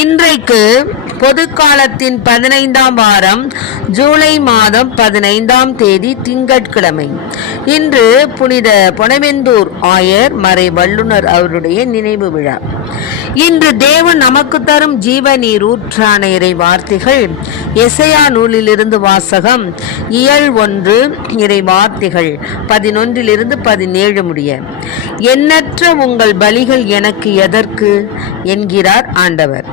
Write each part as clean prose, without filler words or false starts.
இன்றைக்கு பொதுக்காலத்தின் 15ஆம் வாரம் ஜூலை மாதம் 15ஆம் தேதி திங்கட்கிழமை. இன்று புனித பொனவெந்தூர் ஆயர் மறை வல்லுனர் அவருடைய நினைவு விழா. இன்று தேவன் நமக்கு தரும் ஜீவ நீர் ஊற்றான இறை வார்த்தைகள் எசையா நூலிலிருந்து வாசகம். இயல் 1 இறை வார்த்தைகள் 11 17 முடிய. எண்ணற்ற உங்கள் பலிகள் எனக்கு எதற்கு என்கிறார் ஆண்டவர்.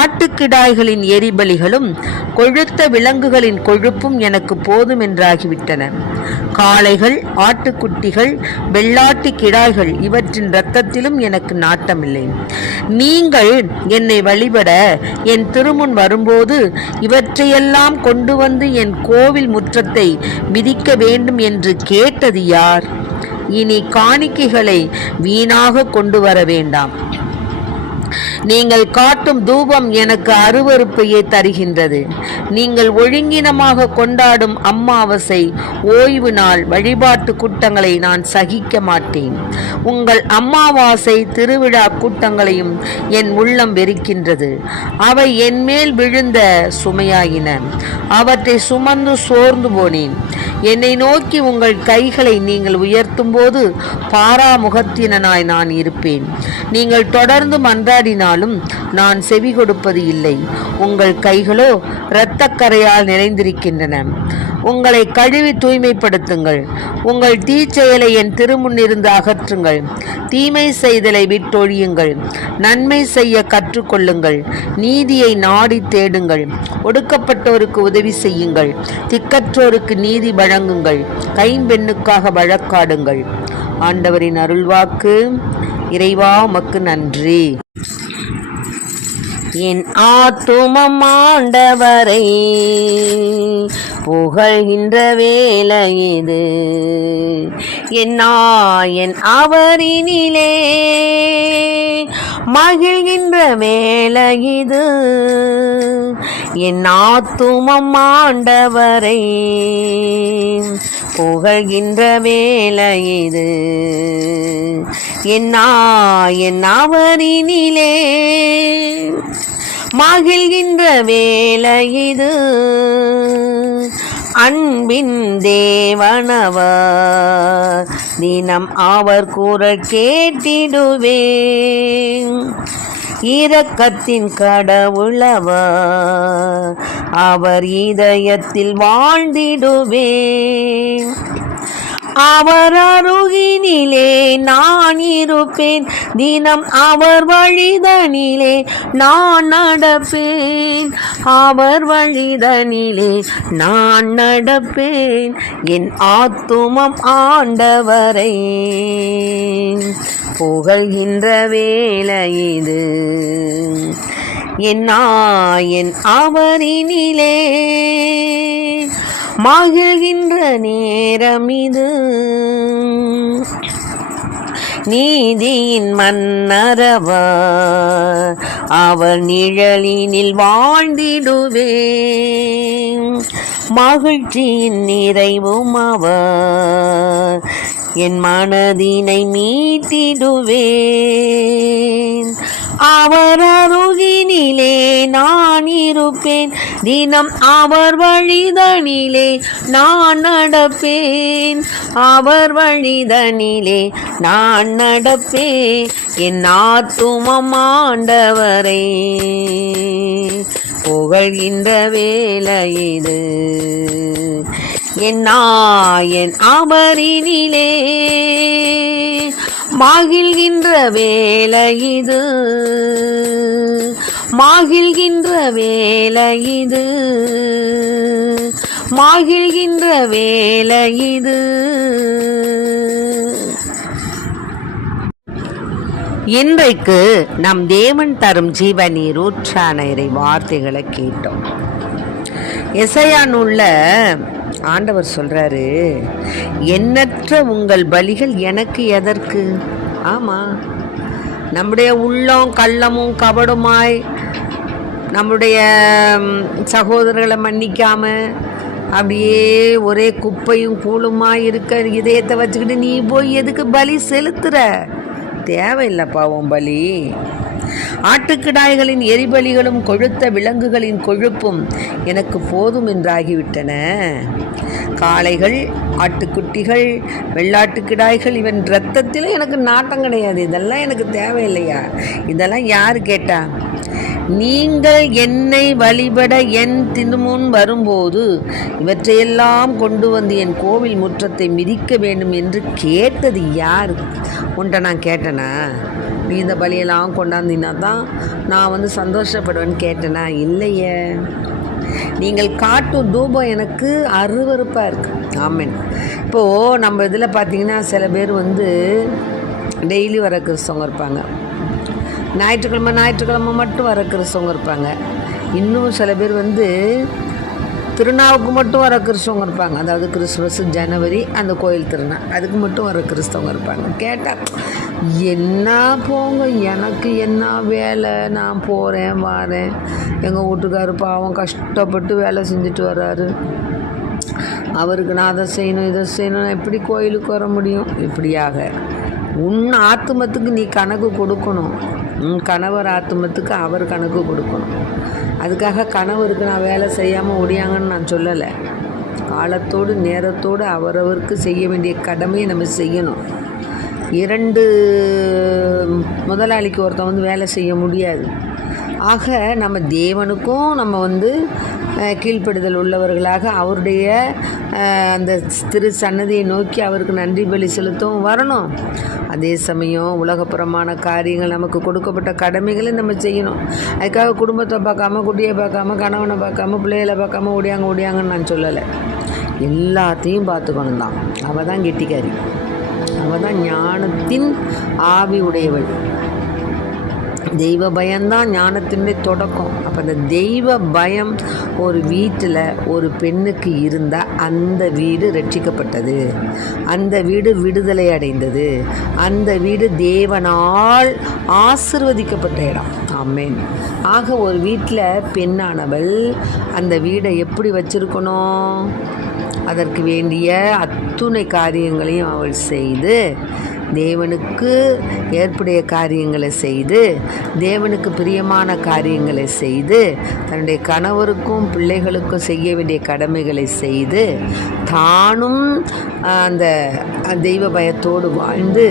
ஆட்டுக்கிடாய்களின் எரிபலிகளும் கொழுத்த விலங்குகளின் கொழுப்பும் எனக்கு போதும் என்றாகிவிட்டன. காளைகள், ஆட்டுக்குட்டிகள், வெள்ளாட்டு கிடாய்கள் இவற்றின் இரத்தத்திலும் எனக்கு நாட்டமில்லை. நீங்கள் என்னை வழிபட என் திருமுன் வரும்போது இவற்றையெல்லாம் கொண்டு வந்து என் கோவில் முற்றத்தை மிதிக்க வேண்டும் என்று கேட்டது யார்? இனி காணிக்கைகளை வீணாக கொண்டு வர வேண்டாம். நீங்கள் காட்டும் தூபம் எனக்கு அருவருப்பையே தருகின்றது. நீங்கள் ஒழுங்கினமாக கொண்டாடும் அமாவாசை, ஓய்வு நாள் வழிபாட்டு கூட்டங்களை நான் சகிக்க மாட்டேன். உங்கள் அமாவாசை திருவிழா கூட்டங்களையும் என் உள்ளம் வெறுக்கின்றது. அவை என் மேல் விழுந்த சுமையாயின. அவற்றை சுமந்து சோர்ந்து போனேன். என்னை நோக்கி உங்கள் கைகளை நீங்கள் உயர்த்தும் போது பாராமுகத்தினாய் நான் இருப்பேன். நீங்கள் தொடர்ந்து மன்றாடினாலும் நான் செவி கொடுப்பது இல்லை. உங்கள் கைகளோ இரத்தக்கரையால் நிறைந்திருக்கின்றன. உங்களை கழுவி தூய்மைப்படுத்துங்கள். உங்கள் தீச்செயலை என் திருமுன்னிருந்து அகற்றுங்கள். தீமை செய்தலை விட்டொழியுங்கள். நன்மை செய்ய கற்றுக்கொள்ளுங்கள். நீதியை நாடி தேடுங்கள். ஒடுக்கப்பட்டோருக்கு உதவி செய்யுங்கள். திக்கற்றோருக்கு நீதி வழங்குங்கள். கைம்பெண்ணுக்காக வழக்காடுங்கள். ஆண்டவரின் அருள்வாக்கு. இறைவா உமக்கு நன்றி. என் ஆத்துமம் ஆண்டவரை புகழ்கின்ற வேலை இது. என் அவரினிலே மகிழ்கின்ற வேலை இது. என் ஆத்துமம் ஆண்டவரை புகழ்கின்ற வேலை இது. என் அவரினிலே மகிழ்கின்ற வேலை இது. அன்பின் தேவனவர் தினம் அவர் குரல் கேட்டிடுவேன். இரக்கத்தின் கடவுளவர் அவர் இதயத்தில் வாழ்ந்திடுவேன். அவர் அருகினிலே நான் இருப்பேன். தினம் அவர் வழிதனிலே நான் நடப்பேன். அவர் வழிதனிலே நான் நடப்பேன். என் ஆத்துமம் ஆண்டவரை புகழ்கின்ற வேலை இது. என் அவரினிலே மகிழ்கின்ற நேரம் இது. நீதியின் மன்னரவர் அவர் நிழலினில் வாழ்ந்திடுவேன். மகிழ்ச்சியின் நிறைவும் அவர் என் மனதினை மீட்டிடுவேன். அவர் அருகினிலே நான் இருப்பேன். தினம் அவர் வழிதனிலே நான் நடப்பேன். அவர் வழிதனிலே நான் நடப்பேன். என் ஆத்துமம் ஆண்டவரை புகழ்கின்ற வேலை இது. என் அவரினிலே மகிழ்கின்ற வேலை இது. மகிழ்கின்ற வேலை இது. மகிழ்கின்ற வேலை இது. இன்றைக்கு நம் தேவன் தரும் ஜீவ நீர் ஊற்றான இறை வார்த்தைகளை கேட்டோம். எசையா நூல்ல ஆண்டவர் சொல்றாரு, எண்ணற்ற உங்கள் பலிகள் எனக்கு எதற்கு? ஆமா, நம்முடைய உள்ளம் கள்ளமும் கபடுமாய் நம்முடைய சகோதரர்களை மன்னிக்காம அப்படியே ஒரே குப்பையும் கூழுமாய் இருக்க இதயத்தை வச்சுக்கிட்டு நீ போய் எதுக்கு பலி செலுத்துற? தேவையில்லைப்பா உன் பலி. ஆட்டுக்கிடாய்களின் எரிபலிகளும் கொழுத்த விலங்குகளின் கொழுப்பும் எனக்கு போதும் என்றாகிவிட்டன. காளைகள், ஆட்டுக்குட்டிகள், வெள்ளாட்டுக்கிடாய்கள் இவன் இரத்தத்தில் எனக்கு நாட்டம் கிடையாது. இதெல்லாம் எனக்கு தேவையில்லையா? இதெல்லாம் யார் கேட்டா? நீங்கள் என்னை வழிபட என் திருமுன் வரும்போது இவற்றையெல்லாம் கொண்டு வந்து என் கோவில் முற்றத்தை மிதிக்க வேண்டும் என்று கேட்டது யார்? உன்ட்ட நான் கேட்டேனா? நீ இந்த பலியெல்லாம் கொண்டாந்தினா தான் நான் சந்தோஷப்படுவேன்னு கேட்டேனா? இல்லையே. நீங்கள் காட்டும் தூபம் எனக்கு அருவருப்பாக இருக்குது. ஆமென். இப்போது நம்ம இதில் பார்த்திங்கன்னா சில பேர் டெய்லி வர கிறிஸ்தவங்க இருப்பாங்க, ஞாயிற்றுக்கிழமை மட்டும் வர கிறிஸ்தவங்க இருப்பாங்க. இன்னும் சில பேர் திருநாவுக்கு மட்டும் வர கிறிஸ்தவங்க இருப்பாங்க. அதாவது கிறிஸ்துமஸ், ஜனவரி, அந்த கோயில் திருநாள், அதுக்கு மட்டும் வர கிறிஸ்தவங்க இருப்பாங்க. கேட்டால் என்ன போங்க, எனக்கு என்ன வேலை, நான் போகிறேன் வரேன், எங்கள் வீட்டுக்காரு பாவம் கஷ்டப்பட்டு வேலை செஞ்சுட்டு வர்றாரு, அவருக்கு நான் அதை செய்யணும் இதை செய்யணும், நான் எப்படி கோயிலுக்கு வர முடியும்? இப்படியாக உன் ஆத்துமத்துக்கு நீ கணக்கு கொடுக்கணும். உன் கணவர் ஆத்துமத்துக்கு அவர் கணக்கு கொடுக்கணும். அதுக்காக கணவருக்கு நான் வேலை செய்யாமல் ஓடியாங்கன்னு நான் சொல்லலை. காலத்தோடு நேரத்தோடு அவரவருக்கு செய்ய வேண்டிய கடமையை நம்ம செய்யணும். 2 முதலாளிக்கு ஒருத்தன் வேலை செய்ய முடியாது. ஆக நம்ம தேவனுக்கும் நம்ம கீழ்ப்படுதல் உள்ளவர்களாக அவருடைய அந்த திரு சன்னதியை நோக்கி அவருக்கு நன்றி பலி செலுத்தவும் வரணும். அதே சமயம் உலகப்புறமான காரியங்கள், நமக்கு கொடுக்கப்பட்ட கடமைகளை நம்ம செய்யணும். அதுக்காக குடும்பத்தை பார்க்காம, குட்டியை பார்க்காம, கணவனை பார்க்காம, பிள்ளைகளை பார்க்காம ஓடியாங்கன்னு நான் சொல்லலை. எல்லாத்தையும் பார்த்துக்கணும் தான். அவள் தான் கெட்டிக்காரி, அவள் தான் ஞானத்தின் ஆவி உடையவள். தெய்வ பயம்தான் ஞானத்தினுடைய தொடக்கம். அப்போ அந்த தெய்வ பயம் ஒரு வீட்டில் ஒரு பெண்ணுக்கு இருந்தால் அந்த வீடு ரட்சிக்கப்பட்டது, அந்த வீடு விடுதலை அடைந்தது, அந்த வீடு தேவனால் ஆசிர்வதிக்கப்பட்ட இடம். ஆமென். ஆக ஒரு வீட்டில் பெண்ணானவள் அந்த வீடை எப்படி வச்சிருக்கணும்? அதற்கு வேண்டிய அத்துணை காரியங்களையும் அவள் செய்து, தேவனுக்கு ஏற்புடைய காரியங்களை செய்து, தேவனுக்கு பிரியமான காரியங்களை செய்து, தன்னுடைய கணவருக்கும் பிள்ளைகளுக்கும் செய்ய வேண்டிய கடமைகளை செய்து, தானும் அந்த தெய்வ பயத்தோடு வாழ்ந்து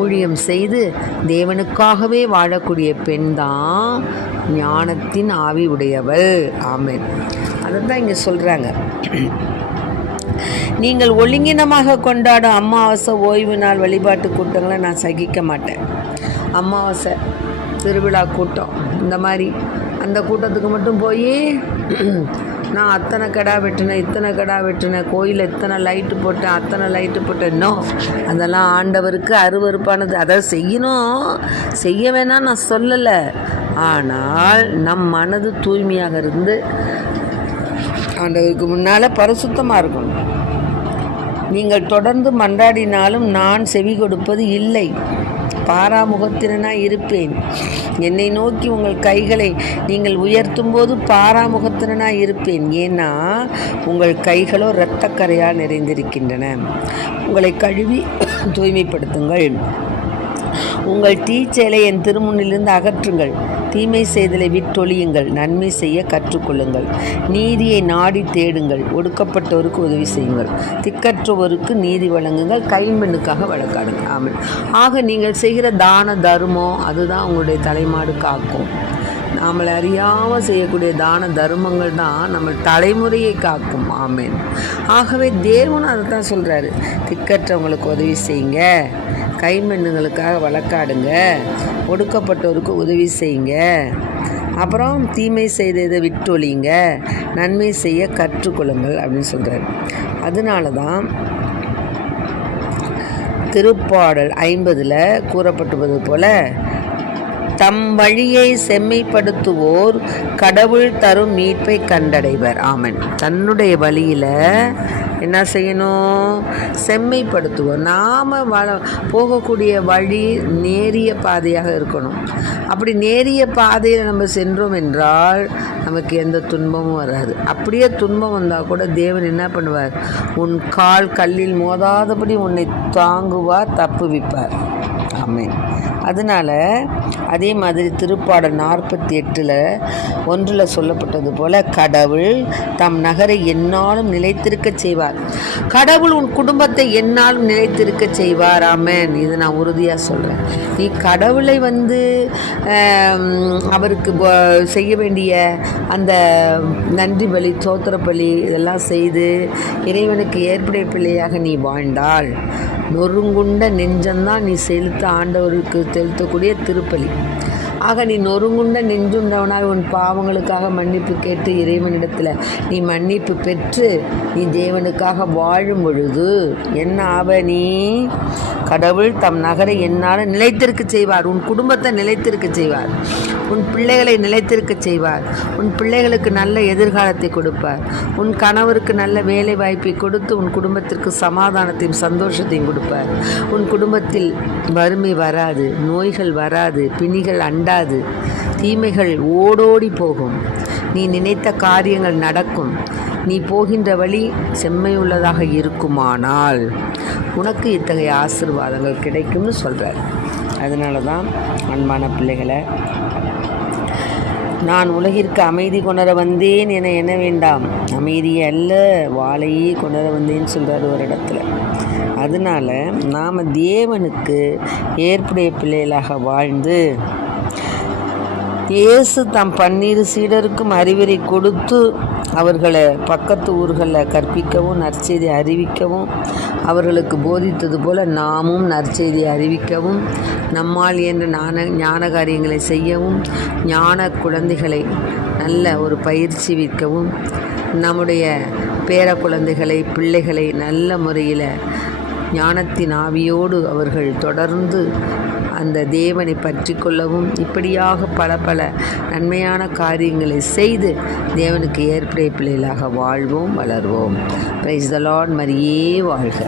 ஊழியம் செய்து தேவனுக்காகவே வாழக்கூடிய பெண் தான் ஞானத்தின் ஆவி உடையவள். ஆமென். அதை தான் இங்கே சொல்கிறாங்க. நீங்கள் ஒழுங்கினமாக கொண்டாடும் அமாவாசை, ஓய்வு நாள் வழிபாட்டு கூட்டங்களை நான் சகிக்க மாட்டேன். அமாவாசை திருவிழா கூட்டம், இந்த மாதிரி அந்த கூட்டத்துக்கு மட்டும் போய் நான் அத்தனை கடா வெட்டினேன், இத்தனை கடா வெட்டினேன், கோயில் எத்தனை லைட்டு போட்டேன், அத்தனை லைட்டு போட்டேன், இன்னும் அதெல்லாம் ஆண்டவருக்கு அருவருப்பானது. அதை செய்ய வேணாம் நான் சொல்லலை. ஆனால் நம் மனது தூய்மையாக இருந்து ஆண்டவருக்கு முன்னால் பரிசுத்தமாக இருக்கணும். நீங்கள் தொடர்ந்து மன்றாடினாலும் நான் செவி கொடுப்பது இல்லை. பாராமுகத்தினாய் இருப்பேன். என்னை நோக்கி உங்கள் கைகளை நீங்கள் உயர்த்தும் போது பாராமுகத்தினாய் இருப்பேன். ஏன்னா உங்கள் கைகளோ இரத்தக்கரையால் நிறைந்திருக்கின்றன. உங்களை கழுவி தூய்மைப்படுத்துங்கள். உங்கள் தீச்செயலை என் திருமுன்னிலிருந்து அகற்றுங்கள். தீமை செய்தலை விட்டொழியுங்கள். நன்மை செய்ய கற்றுக்கொள்ளுங்கள். நீதியை நாடி தேடுங்கள். ஒடுக்கப்பட்டோருக்கு உதவி செய்யுங்கள். திக்கற்றோருக்கு நீதி வழங்குங்கள். கைம்பெண்ணுக்காக வழக்காடுங்கள். ஆமென். ஆக நீங்கள் செய்கிற தான தர்மம் அதுதான் உங்களுடைய தலைமாடு காக்கும். நம்மளை அறியாமல் செய்யக்கூடிய தான தர்மங்கள் தான் நம்ம தலைமுறையை காக்கும். ஆமென். ஆகவே தேவன் அதை தான் சொல்கிறாரு. திக்கற்றவங்களுக்கு உதவி செய்யுங்க, கைம்பெண்ணுங்களுக்காக வழக்காடுங்க, ஒடுக்கப்பட்டோருக்கு உதவி செய்யுங்க, அப்புறம் தீமை செய்ததை விட்டொழிங்க, நன்மை செய்ய கற்றுக்கொள்ளுங்கள் அப்படின்னு சொல்கிறார். அதனால தான் திருப்பாடல் 50 கூறப்பட்டுவது போல, தம் வழியை செம்மைப்படுத்துவோர் கடவுள் தரும் மீட்பை கண்டடைவர். ஆமென். தன்னுடைய வழியில் என்ன செய்யணும்? செம்மைப்படுத்துவோம். நாம் போகக்கூடிய வழி நேரிய பாதையாக இருக்கணும். அப்படி நேரிய பாதையில் நம்ம சென்றோம் என்றால் நமக்கு எந்த துன்பமும் வராது. அப்படியே துன்பம் வந்தால் கூட தேவன் என்ன பண்ணுவார்? உன் கால் கல்லில் மோதாதபடி உன்னை தாங்குவார், தப்புவிப்பார். ஆமென். அதனால் அதே மாதிரி திருப்பாடல் 48:1 சொல்லப்பட்டது போல் கடவுள் தம் நகரை எந்நாளும் நிலைத்திருக்க செய்வார். கடவுள் உன் குடும்பத்தை எந்நாளும் நிலைத்திருக்க செய்வார். ஆமென். இது நான் உறுதியாக சொல்கிறேன். நீ கடவுளை அவருக்கு செய்ய வேண்டிய அந்த நன்றி பலி, தோத்திர பலி இதெல்லாம் செய்து இறைவனுக்கு ஏற்புடைய பிள்ளையாக நீ வாழ்ந்தால் நொறுங்குண்ட நெஞ்சம்தான் நீ ஆண்டவருக்கு செலுத்தக்கூடிய திருப்பலி. ஆக நீ நொறுங்குண்ட நெஞ்சுண்டவனாக உன் பாவங்களுக்காக மன்னிப்பு கேட்டு இறைவனிடத்தில் நீ மன்னிப்பு பெற்று நீ தேவனுக்காக வாழும் பொழுது என்ன ஆவ? நீ கடவுள் தம் நகரை என்னால் நிலைத்திருக்க செய்வார். உன் குடும்பத்தை நிலைத்திருக்க செய்வார். உன் பிள்ளைகளை நிலைத்திருக்க செய்வார். உன் பிள்ளைகளுக்கு நல்ல எதிர்காலத்தை கொடுப்பார். உன் கணவருக்கு நல்ல வேலை வாய்ப்பை கொடுத்து உன் குடும்பத்திற்கு சமாதானத்தையும் சந்தோஷத்தையும் கொடுப்பார். உன் குடும்பத்தில் வறுமை வராது, நோய்கள் வராது, பிணிகள் அண்டாது, தீமைகள் ஓடோடி போகும். நீ நினைத்த காரியங்கள் நடக்கும். நீ போகின்ற வழி செம்மையுள்ளதாக இருக்குமானால் உனக்கு இத்தகைய ஆசீர்வாதங்கள் கிடைக்கும்னு சொல்கிறார். அதனால தான் அன்பான பிள்ளைகளை, நான் உலகிற்கு அமைதி கொணர வந்தேன் என எண்ண வேண்டாம், அமைதியே அல்ல வாளையே கொணர வந்தேன்னு சொல்கிறார் ஒரு இடத்துல. அதனால் நாம் தேவனுக்கு ஏற்புடைய பிள்ளைகளாக வாழ்ந்து இயேசு தம் 12 சீடருக்கும் அறிவுரை கொடுத்து அவர்களை பக்கத்து ஊர்களில் கற்பிக்கவும் நற்செய்தி அறிவிக்கவும் அவர்களுக்கு போதித்தது போல் நாமும் நற்செய்தியை அறிவிக்கவும் நம்மால் என்ற ஞான காரியங்களை செய்யவும் ஞான குழந்தைகளை நல்ல ஒரு பயிற்சிவிக்கவும் நம்முடைய பேர குழந்தைகளை பிள்ளைகளை நல்ல முறையில் ஞானத்தின் ஆவியோடு அவர்கள் தொடர்ந்து அந்த தேவனை பற்றி கொள்ளவும் இப்படியாக பல நன்மையான காரியங்களை செய்து தேவனுக்கு ஏற்புடைய பிள்ளைகளாக வாழ்வோம், வளர்வோம். Praise the Lord. மரியே வாழ்க.